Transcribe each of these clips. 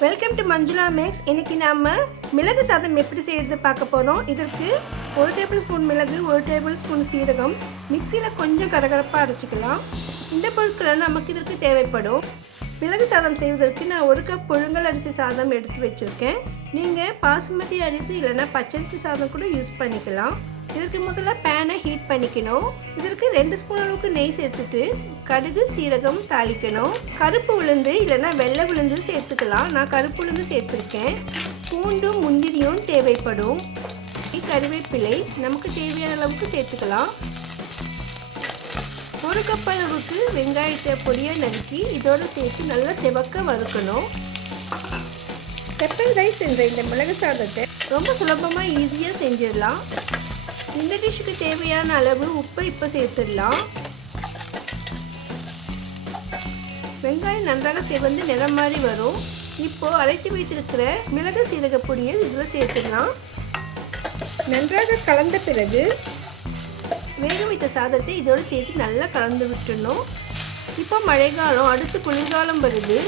Welcome to Manjula maths. இன்றைக்கி நாம் மிளகு சாதம் எப்படி செய்கிறது பார்க்க போகிறோம். இதற்கு 1 டேபிள் ஸ்பூன் மிளகு, 1 டேபிள் ஸ்பூன் சீரகம், மிக்சியில் கொஞ்சம் கரகரப்பாக அரைச்சிக்கலாம். இந்த பொருட்கள் நமக்கு இதற்கு தேவைப்படும். மிளகு சாதம் செய்வதற்கு நான் 1 கப் புழுங்கல் அரிசி சாதம் எடுத்து வச்சுருக்கேன். நீங்கள் பாசுமதி அரிசி இல்லைன்னா பச்சரிசி சாதம் கூட யூஸ் பண்ணிக்கலாம். இதற்கு முதல்ல பேனை ஹீட் பண்ணிக்கணும். இதற்கு 2 ஸ்பூன் அளவுக்கு நெய் சேர்த்துட்டு கடுகு சீரகம் தாளிக்கணும். கருப்பு உளுந்து இல்லைன்னா வெள்ளை உளுந்து சேர்த்துக்கலாம். நான் கருப்பு உளுந்து சேர்த்துருக்கேன். பூண்டும் முந்திரியும் தேவைப்படும். கருவேப்பிலை நமக்கு தேவையான அளவுக்கு சேர்த்துக்கலாம். 1 கப் அளவுக்கு வெங்காயத்தை பொடியாக நறுக்கி இதோடு சேர்த்து நல்லா செவக்க வறுக்கணும். பெப்பர் ரைஸ் என்ற இந்த மிளகு சாதத்தை ரொம்ப சுலபமாக ஈஸியாக செஞ்சிடலாம். இந்த டிஷ்ஷுக்கு தேவையான அளவு உப்பை இப்போ சேர்த்துடலாம். வெங்காயம் நன்றாக செவந்து நிறம் மாதிரி வரும். இப்போது அரைத்து வைத்திருக்கிற மிளகு சீரக பொடியை இதில் சேர்த்துடலாம். நன்றாக கலந்த பிறகு வேக வைத்த சாதத்தை இதோடு சேர்த்து நல்லா கலந்து விட்டுடணும். இப்போ மழைக்காலம், அடுத்து குளிர்காலம் வருது.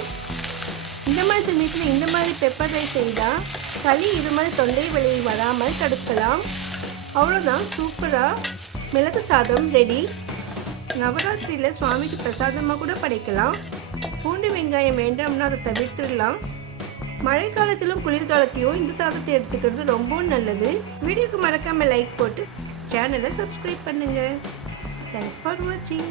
இந்த மாதிரி சமயத்தில் இந்த மாதிரி பெப்பர் ரைஸ் செய்தால் சளி இது மாதிரி தொண்டை வலி வராமல் தடுக்கலாம். அவ்வளோதான், சூப்பராக மிளகு சாதம் ரெடி. நவராத்திரியில் சுவாமிக்கு பிரசாதமாக கூட படைக்கலாம். பூண்டு வெங்காயம் வேண்டாம்னா அதை தவிர்த்துடலாம். மழை காலத்திலும் குளிர்காலத்திலும் இந்த சாதத்தை எடுத்துக்கிறது ரொம்பவும் நல்லது. வீடியோக்கு மறக்காமல் லைக் போட்டு சேனலை சப்ஸ்கிரைப் பண்ணுங்கள். தேங்க்ஸ் ஃபார் வாட்சிங்.